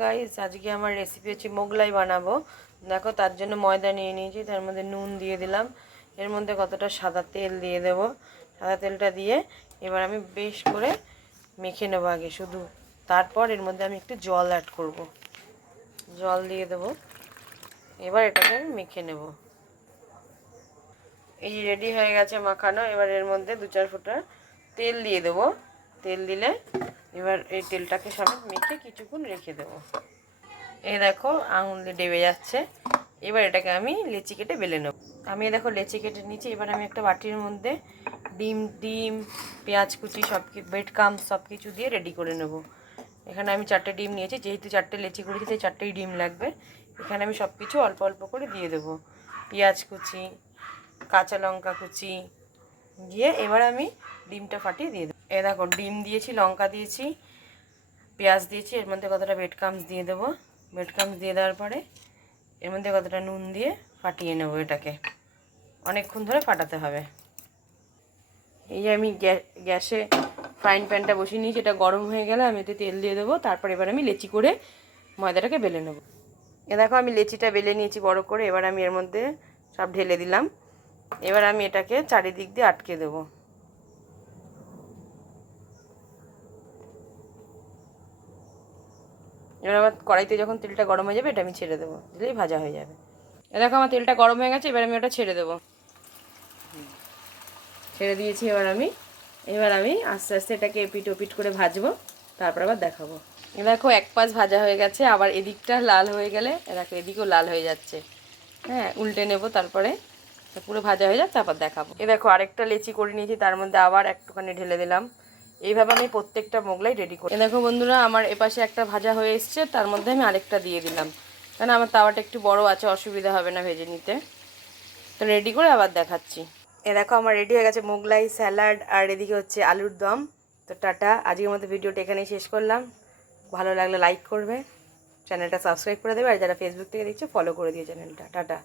Guys, আজকে আমার recipe হচ্ছে মোগলাই বানাবো। দেখো, তার জন্য ময়দা নিয়ে নিয়েছি, তার মধ্যে নুন দিয়ে দিলাম, এর মধ্যে কতটা সাদা তেল দিয়ে দেব। সাদা তেলটা দিয়ে এবার আমি বেশ করে মেখে নেবো আগে শুধু, তারপর এর মধ্যে আমি একটু জল অ্যাড করব। জল দিয়ে দেব, এবার এটাকে আমি মেখে নেব। এই রেডি হয়ে গেছে মাখানো। এবার এর মধ্যে 2-4 ফোঁটা তেল দিয়ে দেবো। তেল দিলে এবার এই তেলটাকে সমেত মেখে কিছুক্ষণ রেখে দেবো। এই দেখো, আঙুল দিয়ে ডেবে যাচ্ছে। এবার এটাকে আমি লেচি কেটে বেলে নেব। আমি দেখো লেচি কেটে নিয়েছি। এবার আমি একটা বাটির মধ্যে ডিম পেঁয়াজ কুচি ব্রেড ক্রাম্বস সব কিছু দিয়ে রেডি করে নেব। এখানে আমি 4টে ডিম নিয়েছি, যেহেতু 4টে লেচি করেছি তাই 4টেই ডিম লাগবে। এখানে আমি সব কিছু অল্প অল্প করে দিয়ে দেবো। পেঁয়াজ কুচি, কাঁচা লঙ্কা কুচি দিয়ে এবার আমি ডিমটা ফাটিয়ে দিয়ে দেবো। এ দেখো, ডিম দিয়েছি, লঙ্কা দিয়েছি, পেঁয়াজ দিয়েছি, এর মধ্যে কতটা ব্রেড ক্রাম্বস দিয়ে দেবো। ব্রেড ক্রাম্বস দিয়ে দেওয়ার পরে এর মধ্যে কতটা নুন দিয়ে ফাটিয়ে নেব। এটাকে অনেকক্ষণ ধরে ফাটাতে হবে। এই যে আমি গ্যাসে ফ্রাইং প্যানটা বসিয়ে নিয়েছি, এটা গরম হয়ে গেলে আমি এতে তেল দিয়ে দেবো। তারপর এবার আমি লেচি করে ময়দাটাকে বেলে নেব। এ দেখো, আমি লেচিটা বেলে নিয়েছি বড় করে। এবার আমি এর মধ্যে সব ঢেলে দিলাম। এবার আমি এটাকে চারিদিক দিয়ে আটকে দেবো। এবার আবার কড়াইতে যখন তেলটা গরম হয়ে যাবে এটা আমি ছেড়ে দেবো, দিলেই ভাজা হয়ে যাবে। এ দেখো, আমার তেলটা গরম হয়ে গেছে। এবার আমি ওটা ছেড়ে দেবো। ছেড়ে দিয়েছি। এবার আমি আস্তে আস্তে এটাকে এপিট ওপিট করে ভাজবো, তারপর আবার দেখাবো। এ দেখো, এক পাশ ভাজা হয়ে গেছে, আবার এদিকটা লাল হয়ে গেলে দেখো এদিকেও লাল হয়ে যাচ্ছে। হ্যাঁ, উল্টে নেব, তারপরে পুরো ভাজা হয়ে যাক, তারপর দেখাবো। এ দেখো, আরেকটা লেচি করে নিয়েছি, তার মধ্যে আবার একটুখানি ঢেলে দিলাম। এইভাবে আমি প্রত্যেকটা মোগলাই রেডি করি। এ দেখো বন্ধুরা, আমার এপাশে একটা ভাজা হয়ে এসছে, তার মধ্যে আমি আরেকটা দিয়ে দিলাম, কারণ আমার তাওয়াটা একটু বড় আছে, অসুবিধা হবে না ভেজে নিতে। তো রেডি করে আবার দেখাচ্ছি। এ দেখো, আমার রেডি হয়ে গেছে মোগলাই, স্যালাড, আর এদিকে হচ্ছে আলুর দম। তো টাটা, আজকের মতো ভিডিওটা এখানেই শেষ করলাম। ভালো লাগলে লাইক করবে, চ্যানেলটা সাবস্ক্রাইব করে দেবে, আর যারা ফেসবুক থেকে দেখছে ফলো করে দিয়ে চ্যানেলটা। টাটা।